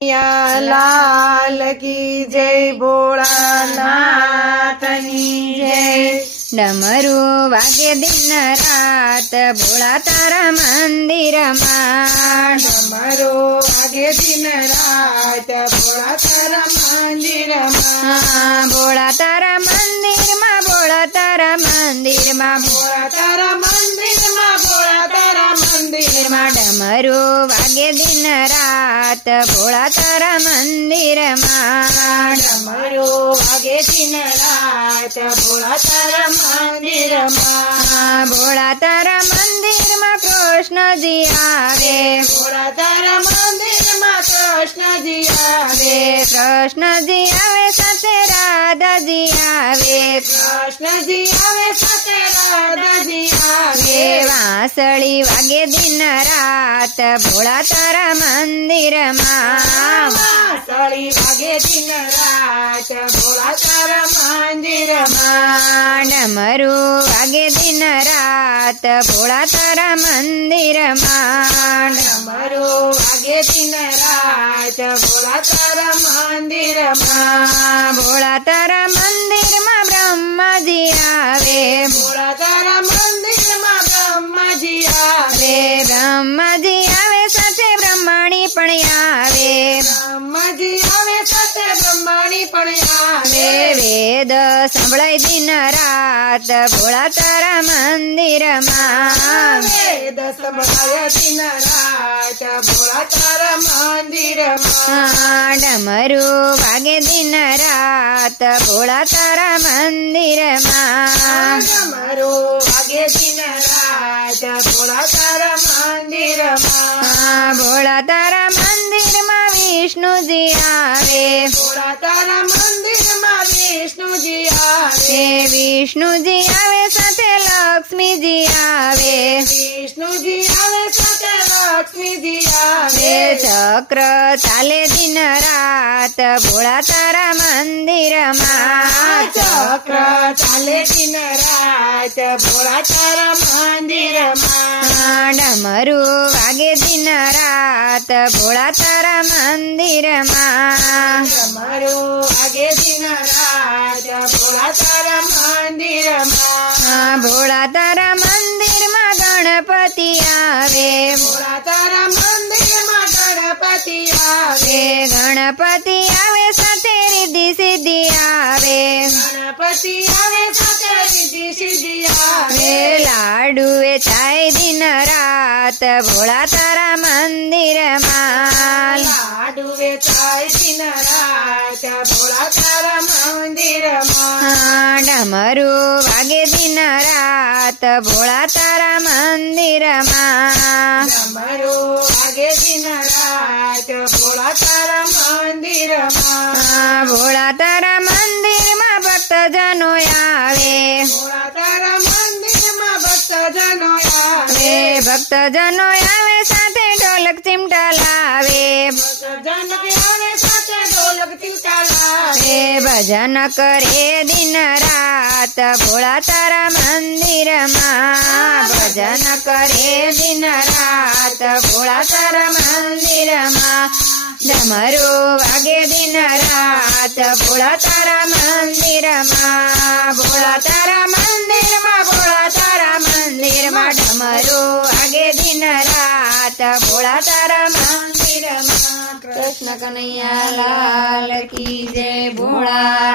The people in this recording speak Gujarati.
लाल की जय भोळानाथनी जय। डमरू वागे दिन रात भोळा तारा मंदिर मां। डमरू वागे दिन रात भोळा तारा मंदिर मां। भोळा तारा मंदिर मां, भोळा तारा मंदिर मां, भोळा तारा मंदिर मां, भोळा तारा मंदिर मां। डमरू वागे दिन रात भोळा तारा मंदिर मां। डमरू वागे दिन रात भोळा तारा मंदिर मां। भोळा तारा मंदिर मां कृष्णजी आवे। भोळा तारा मंदिर मां कृष्णजी आवे। कृष्णजी आवे સાથે રાધાજી આવે। कृष्णजी आवे સાથે राधाजी आवे। વાંસળી વાગે દિન રાત ભોળા તારા મંદિર માં। વાંસળી વાગે દિન રાત ભોળા તારા મંદિર માં। ડમરુ વાગે દિન રાત ભોળા તારા મંદિર માં। ડમરુ વાગે દિન રાત ભોળા તારા મંદિર માં। ભોળા તારા મંદિર માં બ્રહ્માજી આવે। ભોળા તારા મંદિર માં બ્રહ્માજી આવે। બ્રહ્માજી આવે સાથે બ્રહ્માણી પણ આવે। બ્રહ્માજી આવે સાથે બ્રહ્માણી પણ આવે। વેદ સંભળાય દિન રાત ભોળા તારા મંદિર માં। વેદ સંભળાય દિન રાત ભોળા તારા મંદિર માં। ડમરુ વાગે દિન રાત ભોળા તારા મંદિર માં। ડમરુ વાગે દિન રાત ભોળા તારા મંદિર માં। ભોળા તારા મંદિર માં વિષ્ણુજી આવે। ભોળા તારા મંદિર માં વિષ્ણુજી આવે। વિષ્ણુજી આવે સાથે લક્ષ્મીજી આવે। વિષ્ણુજી આવે સાથે લક્ષ્મીજી આવે। ચક્ર ચાલે દિન રાત ભોળા તારા મંદિર માં। ચક્ર ચાલે દિન રાત ભોળા તારા મંદિર માં। ડમરુ વાગે દિન રાત ભોળા તારા મંદિર માં। ડમરુ વાગે દિન રાત ભોળા તારા મંદિર માં। ભોળા તારા મંદિર માં ગણપતિ આવે। ભોળા તારા મંદિર માં ગણપતિ આવે। ગણપતિ આવે સાથે રિદ્ધિ સિદ્ધિ આવે। ગણપતિ આવે સાથે રિદ્ધિ સિદ્ધિ આવે। લાડુ વેચાય દિન રાત ભોળા તારા મંદિર માં। લાડુ વેચાય દિન રાત ભોળા તારા મંદિર માં। ડમરુ વાગે દિન રાત ભોળા તારા મંદિર માં। ડમરુ વાગે દિન રાત ભોળા તારા મંદિર માં। ભોળા તારા મંદિર માં ભક્તજનો આવે। ભોળા તારા મંદિર માં ભક્તજનો આવે। ભક્તજનો આવે સાથે ઢોલક ચિમટા લાવે। ભક્તજનો આવે સાથે ઢોલક ચિમટા લાવે। ભજન કરે દિન રાત ભોળા તારા મંદિર માં। ભજન કરે દિન રાત ભોળા તારા મંદિર માં। ડમરુ વાગે દિન રાત ભોળા તારા મંદિર માં। ભોળા તારા મંદિર માં, ભોળા તારા મંદિર માં। ડમરુ વાગે દિન રાત ભોળા તારા મંદિર માં। કૃષ્ણ કનૈયા લાલ કી જય ભોળા